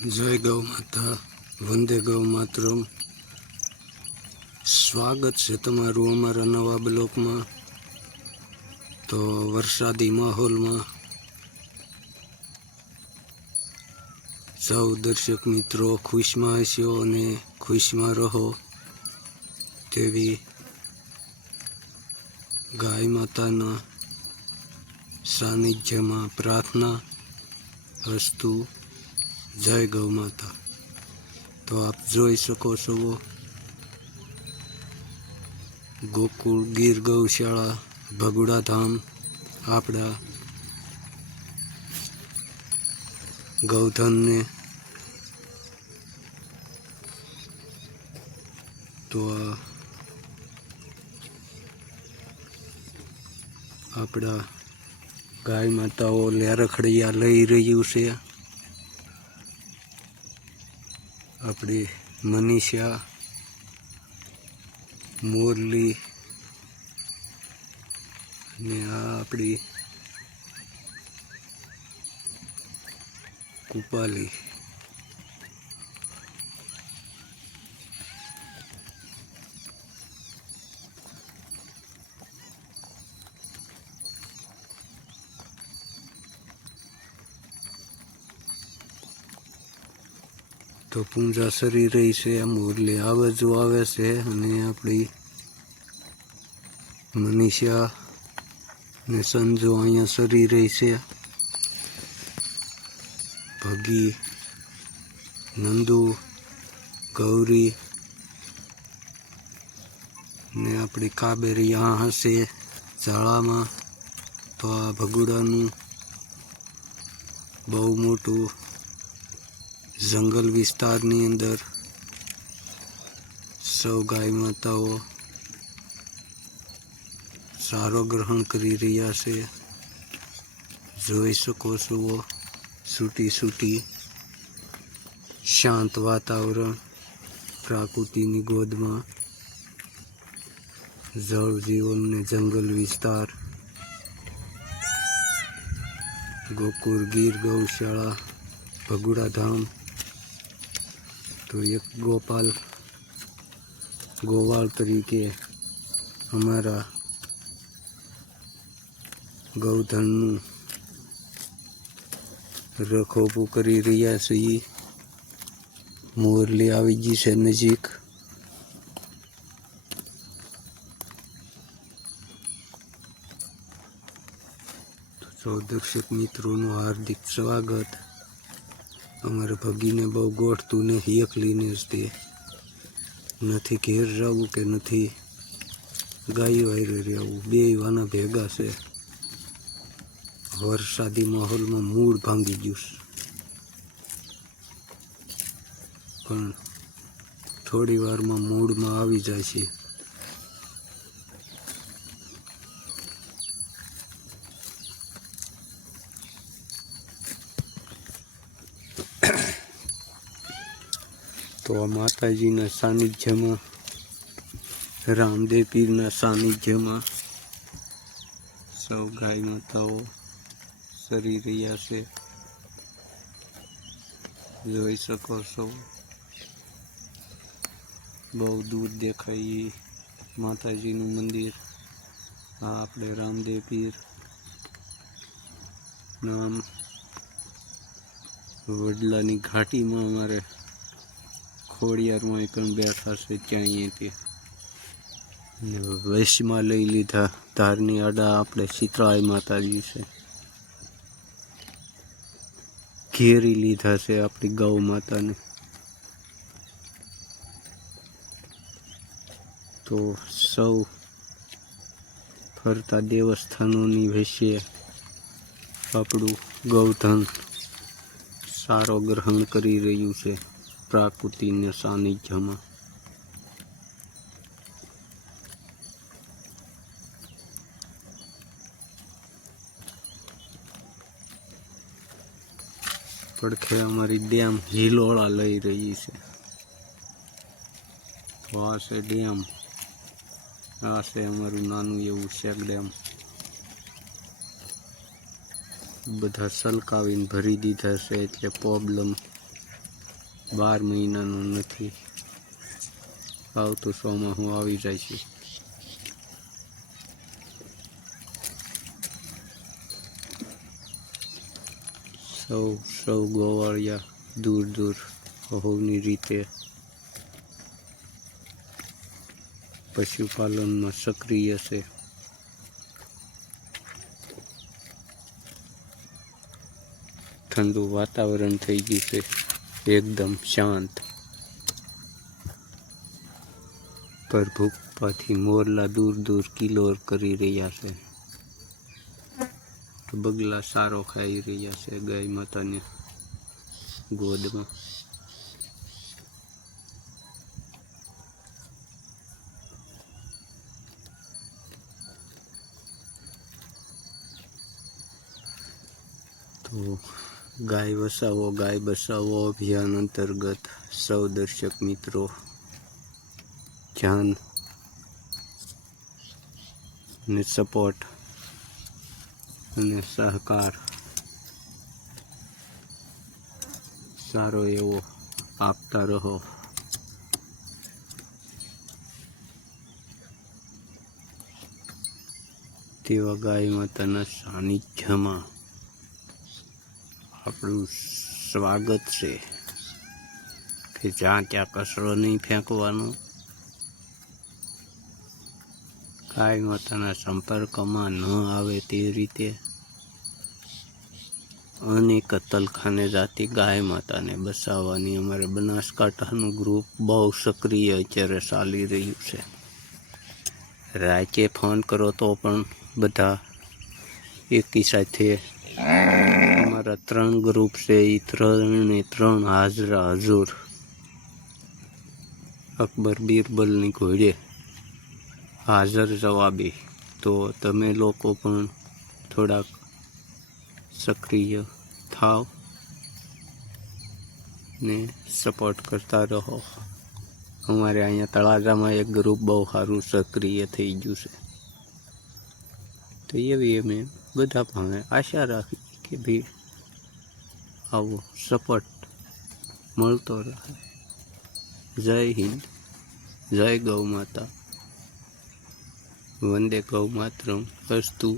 जय गौ माता वंदे गौ मातरम। स्वागत है तमारू अमारा नवा ब्लॉक में। तो वरसादी माहौल में सौ दर्शक मित्रों खुश में हशो ने खुश में रहो तेवी गाय माता सानिध्य में प्रार्थना अस्तु। जय गौ माता। तो आप जोई सको छो गोकुल गीर गौशाला भगुड़ा धाम आपड़ा गौधन ने तो आपड़ा गाय माताओ रखड़िया लई रही से अपनी मनीषा मोरली ने अपनी कुपाली तो पूंजा सरी रही से आ मुरली आवाजो आवे से अने अपनी मनीषा ने संजो अहींया सरी रही से भगी नंदू गौरी ने अपनी काबेरी यहाँ हसे झाड़ा में। तो आ भगुड़ानु बहु मोटू जंगल विस्तार नी अंदर सौ गाय माताओ सारो ग्रहण करी रह्या से जोई सको छो। सूटी सूटी शांत वातावरण प्रकृति नी गोद में जल जीवन ने जंगल विस्तार गोकुल गीर गौशाला भगुड़ा धाम। तो एक गोवाल तरीके हमारा गौधन रखोपू करी रह्या छे। मोरली आवी गई से नजीक। तो दर्शक मित्रों हार्दिक स्वागत। अमर भगी ने बहु गोठतू ने एकली ने ज दे नथी घेर जावू के नथी गायो हारे रहवू बे वाना भेगा से। वरसादी माहौल में मूड भांगी गयुं पण थोड़ी वार में मूड में आवी जाय छे। तो माताजी ना सानिध्य में रामदेव पीर ना सानिध्य में सौ गाय माताओ सरी रह्या से जोई सको छो। बहु दूर देखाई माताजी नु मंदिर। आ आपणे रामदेव पीर नाम वडलानी घाटी में अमारे खोड़ियार में पण बैठा से त्यां वैश्य में लई लीधा धारनी आड़ा आपणे शीतळाई माताजी से घेरी लीधा से अपनी गौ माता ने। तो सौ फरता देवस्थानों नी वैश्य आपणु गौधन सारो ग्रहण करी रह्यु छे प्रकृति ने सानिध्य में। પડખે અમારી ડેમ હિલોળા લઈ રહી છે। તો આ છે ડેમ, આ છે અમારું નાનું એવું શેક ડેમ। બધા સલકાવીને ભરી દીધા છે એટલે પ્રોબ્લેમ 12 મહિનાનું નથી. આવતું ચોમાસું આવી જાય છે. સૌ ગોવાળિયા દૂર દૂર હોવની રીતે પશુપાલનમાં સક્રિય છે. ઠંડુ વાતાવરણ થઈ ગયું છે, એકદમ શાંત. પરભુકમાંથી મોરલા દૂર દૂર કિલોર કરી રહ્યા છે. બગલા સારો ખાઈ રહ્યા છે ગાય માતાની ગોદમાં. તો ગાય બચાવો અભિયાન અંતર્ગત સૌ દર્શક મિત્રો ધ્યાન ને સપોર્ટ અને સહકાર સારો એવો આપતા રહો. તેવા ગાય માતાના સાનિધ્યમાં આપણું સ્વાગત છે કે જ્યાં ત્યાં કચરો નહીં ફેંકવાનો. ગાય માતાના સંપર્કમાં ન આવે તે રીતે અને કતલખાને જાતી ગાય માતાને બચાવવાની અમારે બનાસકાંઠાનું ગ્રુપ બહુ સક્રિય અત્યારે ચાલી રહ્યું છે. રાતે ફોન કરો તો પણ બધા એકી સાથે અમારા 3 ગ્રુપ છે, એ 3 હાજરા હજુર અકબર બીરબલની ઘોડે હાજર જવાબી. તો તમે લોકો પણ થોડાક સક્રિય થાવ ને સપોર્ટ કરતા રહો. અમારે અહીંયા તળાજામાં એક ગ્રુપ બહુ સારું સક્રિય થઈ ગયું છે. તો એવી અમે બધા પણ આશા રાખી કે ભાઈ આવો સપોર્ટ મળતો રહે. જય હિન્દ, જય ગૌ માતા, વંદે ગૌ માતરમ. અસ્તુ.